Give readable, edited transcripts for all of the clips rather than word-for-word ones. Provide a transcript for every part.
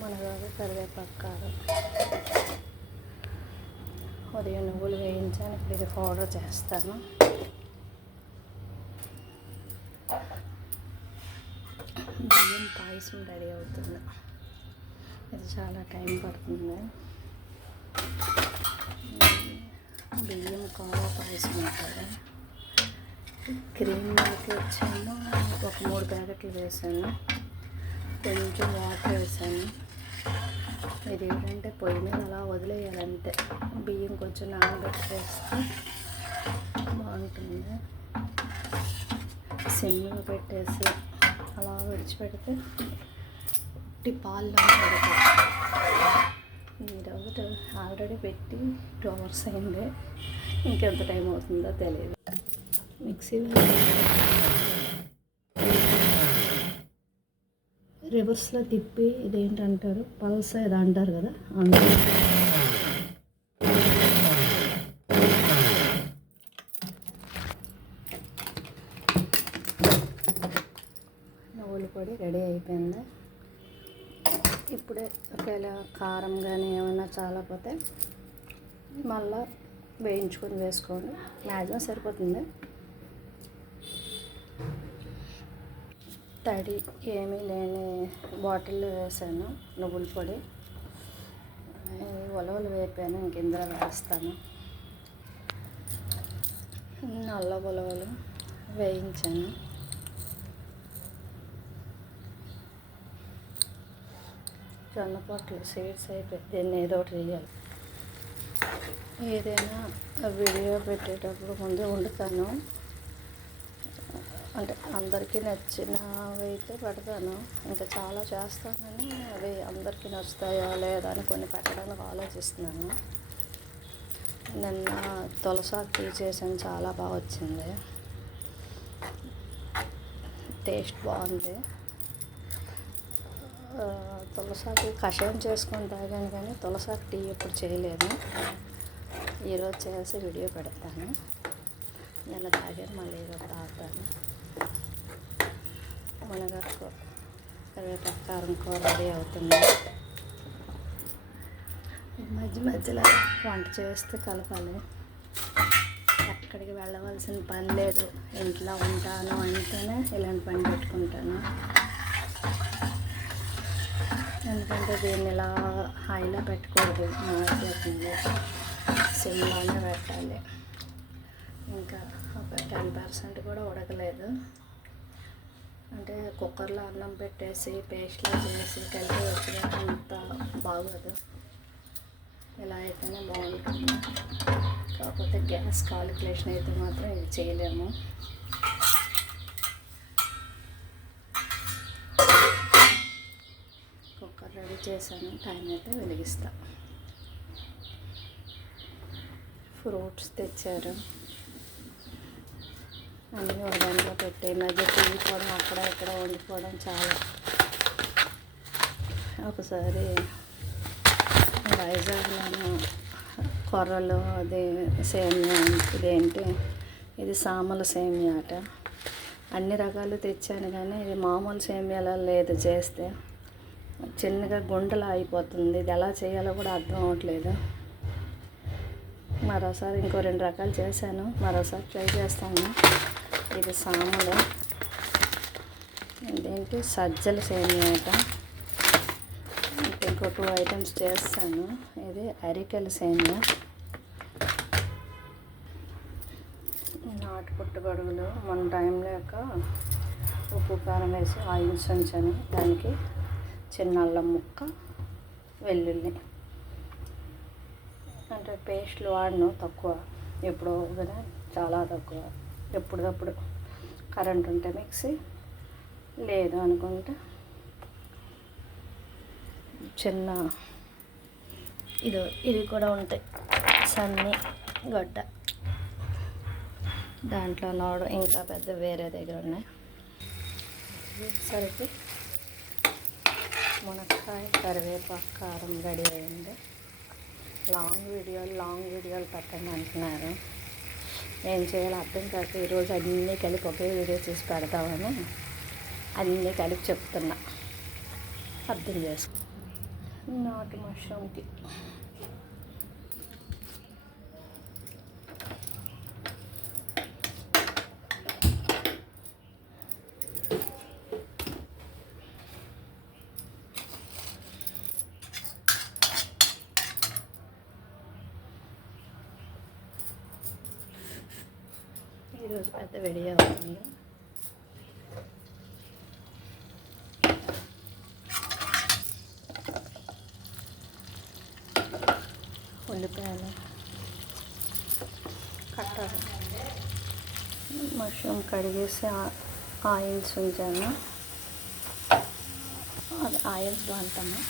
మునగాకు, కరివేపాకు, కారం. ఉదయం నువ్వులు వేయించాను, ఇప్పుడు ఇది పౌడర్ చేస్తాను. బియ్యం పాయసం రెడీ అవుతుంది. ఇది చాలా టైం పడుతుంది. బియ్యం కావ పాయసం ఉంటుంది. క్రీమ్ మిల్క్ వచ్చాను, ఒక 3 ప్యాకెట్లు వేసాను, కొంచెం వాటర్ వేసాను. ఇది ఏంటంటే పొయ్యి మీద అలా వదిలేయాలంటే, బియ్యం కొంచెం నానబెట్టి వేస్తే బాగుంటుంది. సిమ్లో పెట్టేసి అలా విడిచిపెడితే పాల్లో పెడతాను. ఈరోజు ఆల్రెడీ పెట్టి 2 hours అయింది, ఇంకెంత టైం అవుతుందో తెలియదు. మిక్సీ రివర్స్లో తిప్పి ఇదేంటంటారు, పల్స ఇది అంటారు కదా, నువ్వుల పొడి రెడీ అయిపోయింది. ఇప్పుడే ఒకవేళ కారం కానీ ఏమైనా చాలకపోతే మళ్ళీ వేయించుకొని వేసుకోండి, మ్యాక్సిమం సరిపోతుంది. తడి ఏమీ లేని బాటిల్లో వేసాను నువ్వుల పొడి. ఉలవలు వేపాను, ఇంక ఇందులో వేస్తాను. నల్ల ఉలవలు వేయించాను. జొన్నపొట్లు సీడ్స్ అయిపోయి దీన్ని ఏదో ఒకటి చేయాలి. ఏదైనా వీడియో పెట్టేటప్పుడు ముందే వండుతాను, అంటే అందరికీ నచ్చినవి అయితే పెడతాను. ఇంకా చాలా చేస్తాను కానీ అవి అందరికీ నచ్చుతాయో లేదా అని కొన్ని పెట్టడానికి ఆలోచిస్తున్నాను. నిన్న తులసాకు తీసేసాను, చాలా బాగా వచ్చింది, టేస్ట్ బాగుంది. తులసాకు కషాయం చేసుకొని తాగాను కానీ తులసాకు టీ ఎప్పుడు చేయలేదు. ఈరోజు చేసి వీడియో పెడతాను. నెల తాగాను, మళ్ళీ ఈరోజు తాగుతాను. మునగాకు, కరివేపాకు, కారం కూర రెడీ అవుతుంది. మధ్య మధ్యలో వంట చేస్తూ కలపాలి. ఎక్కడికి వెళ్ళవలసిన పని లేదు, ఇంట్లో ఉంటాను అంటేనే ఇలాంటి పని పెట్టుకుంటాను. ఎందుకంటే దీన్ని ఇలా హైలో పెట్టకూడదు, మాడిపోతుంది, సిమ్లోనే పెట్టాలి. ఇంకా ఒక 10% కూడా ఉడకలేదు. అంటే కుక్కర్లో అన్నం పెట్టేసి పేస్ట్లో చేసి కలిపి వచ్చినా అంత బాగోదు, ఇలా అయితేనే బాగుంటుంది. కాకపోతే గ్యాస్ కాలిక్యులేషన్ అయితే మాత్రం ఇది చేయలేము. కుక్కర్ రెడీ చేశాను, టైం అయితే వెలిగిస్తా. ఫ్రూట్స్ తెచ్చారు, అన్నీ ఒక దాంట్లో పెట్టి మధ్య తీసుకోవడం, అక్కడ ఇక్కడ వండుకోవడం చాలా. ఒకసారి వైజాగ్లోనూ కొర్రలు అది సేమియా, ఇదేంటి ఇది సామల సేమియా అట. అన్ని రకాలు తెచ్చాను కానీ ఇది మామూలు సేమియాలో లేదు, చేస్తే చిన్నగా గుండెలా అయిపోతుంది. ఇది ఎలా చేయాలో కూడా అర్థం అవ్వట్లేదు. మరోసారి ఇంకో 2 రకాలు చేశాను, మరోసారి ట్రై చేస్తాను. ఇది సామలు, ఇదేంటి సజ్జల సేమియా అట. ఇంకో 2 ఐటమ్స్ చేస్తాను. ఇది అరికెల సేమియా, నాటు పుట్టుగొడుగులు మన టైం లేక ఉప్పు కారం వేసి ఆయిల్స్ ఉంచాను. దానికి చిన్న అల్లం ముక్క, వెల్లుల్లి, అంటే పేస్ట్లు వాడను, తక్కువ, ఎప్పుడో కానీ చాలా తక్కువ. ఎప్పటికప్పుడు కరెంట్ ఉంటే మిక్సీ, లేదు అనుకుంటే చిన్న ఇది కూడా ఉంటాయి సన్ని గడ్డ, దాంట్లో నోడు ఇంకా పెద్ద వేరే దగ్గర ఉన్నాయి. సరికి మునక్కాయ, కరివేపాకు, కారం రెడీ అయింది. లాంగ్ వీడియోలు పెట్టండి అంటున్నారు. ఏం చేయాలో అర్థం కాక ఈరోజు అన్నీ కలిపి ఒకే వీడియో చేసి పెడతామని అన్నీ కలిపి చెప్తున్నా, అర్థం చేసుకో. నాటు మష్రూమ్కి ఈరోజు పెద్ద వీడియో అవుతుంది. ఉల్లిపాయలు కట్టాలి. మష్రూమ్ కడిగేసి ఆయిల్స్ ఉంచాను, అది ఆయిల్స్లో అంటాము.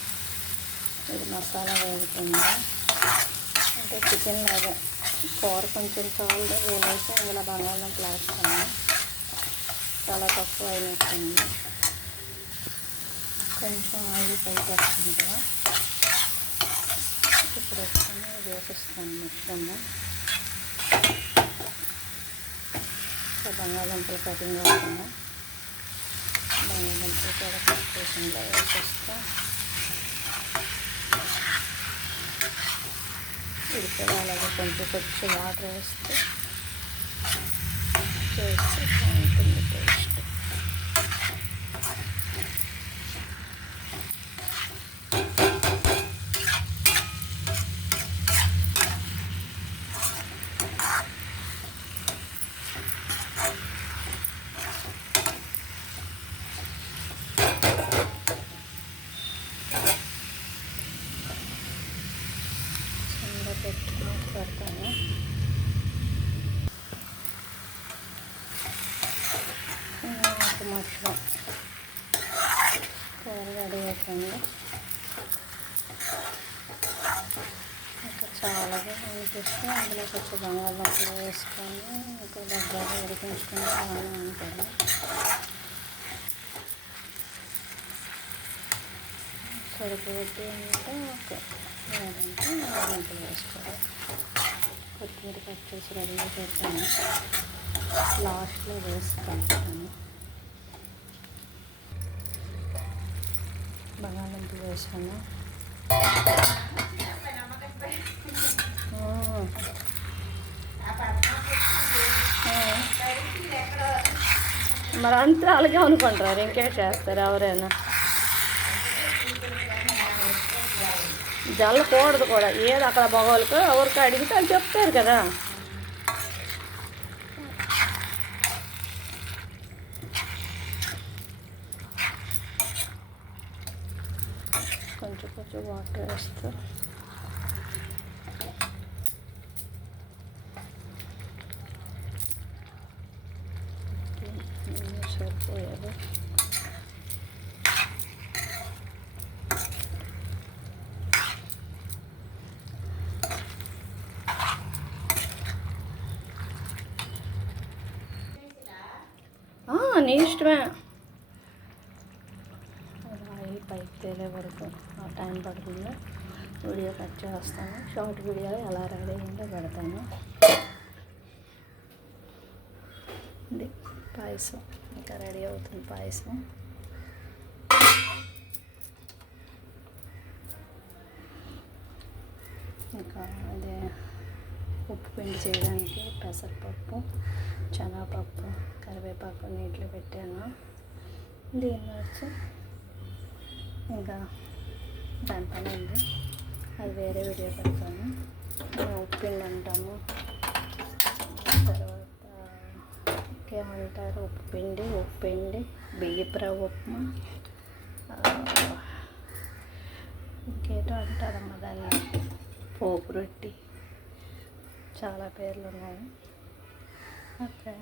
ఇది మసాలా వేగుతుంది, అంటే చికెన్ లాగా కూర కొంచెం చాలు వేసి ఇందులో బంగాళదుంపలు వేస్తాను. చాలా తక్కువ అయినట్టుంది, కొంచెం ఆయిల్ పైకి వస్తుంది కదా. ఇప్పుడు వచ్చి వేపిస్తాను మష్రూమ్. బంగాళదుంపలు కటింగ్ అవుతుంది, బంగాళదుంపలు కూడా కట్ చేసి వేపిస్తా. ఉడిపోయి అలాగే కొంచెం వాటర్ వేస్తే బాగుంటుంది టేస్ట్. పెడతాను. మష్రూమ్ కూర రెడీ అయిపోయింది. ఇంకా చాలాగా అనిపిస్తే అందులో కొంచెం బంగాళదుంపలు వేసుకొని ఇంకా దగ్గరగా ఉడికించుకొని బాగానే ఉంటుంది. సరిపోతే అంటే ఓకే, లేదంటే బంగాళదుంపలు వేసుకోవాలి. కొత్తిమీర కట్ చేసి రెడీగా పెట్టాను, లాస్ట్లో వేసి కలుపుతాను. బంగాళదుంపలు వేసాను. మరి అంతా అలాగే అనుకుంటారు, ఇంకేం చేస్తారు ఎవరైనా. జల్లకూడదు కూడా, ఏది అక్కడ మగవాళ్ళకు ఎవరికి అడిగితే అని చెప్తారు కదా. కొంచెం కొంచెం వాటర్ వేస్తూ సరిపోయేది. నీ ఇష్టమే, ఆయిల్ పైకి తేలే వరకు ఆ టైం పడుతుంది. వీడియో కట్ చేస్తాను, షార్ట్ వీడియో ఎలా రెడీ అయిందో పెడతాను. ఇది పాయసం ఇంకా రెడీ అవుతుంది. పాయసం ఇంకా అదే ఉప్పు పిండి చేయడానికి పెసరపప్పు, శనగపప్పు, కరివేపాకు నీటిలో పెట్టాను. దీన్ని వచ్చి ఇంకా దానిపైన ఉంది, అది వేరే వీడియో పెడతాను. ఉప్పు పిండి అంటాము, తర్వాత ఇంకేమంటారు, ఉప్పు పిండి, బియ్యపు రవ్వ ఉప్మా, ఇంకేటో అంటారమ్మ దాన్ని, పోపు రొట్టి, చాలా పేర్లు ఉన్నాయి. ఓకే,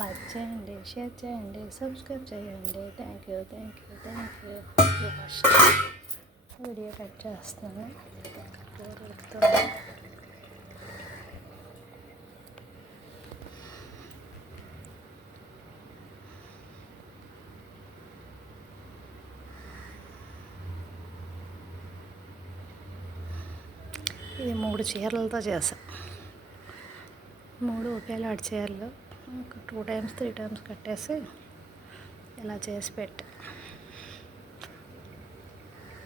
లైక్ చేయండి, షేర్ చేయండి, సబ్స్క్రైబ్ చేయండి. Thank you. First video cut చేస్తాను. ఇది 3 చీరలతో చేసా. మూడు ఒకేలాంటి చీరలు ఒక 2 టైమ్స్ 3 టైమ్స్ కట్టేసి ఇలా చేసి పెట్టా.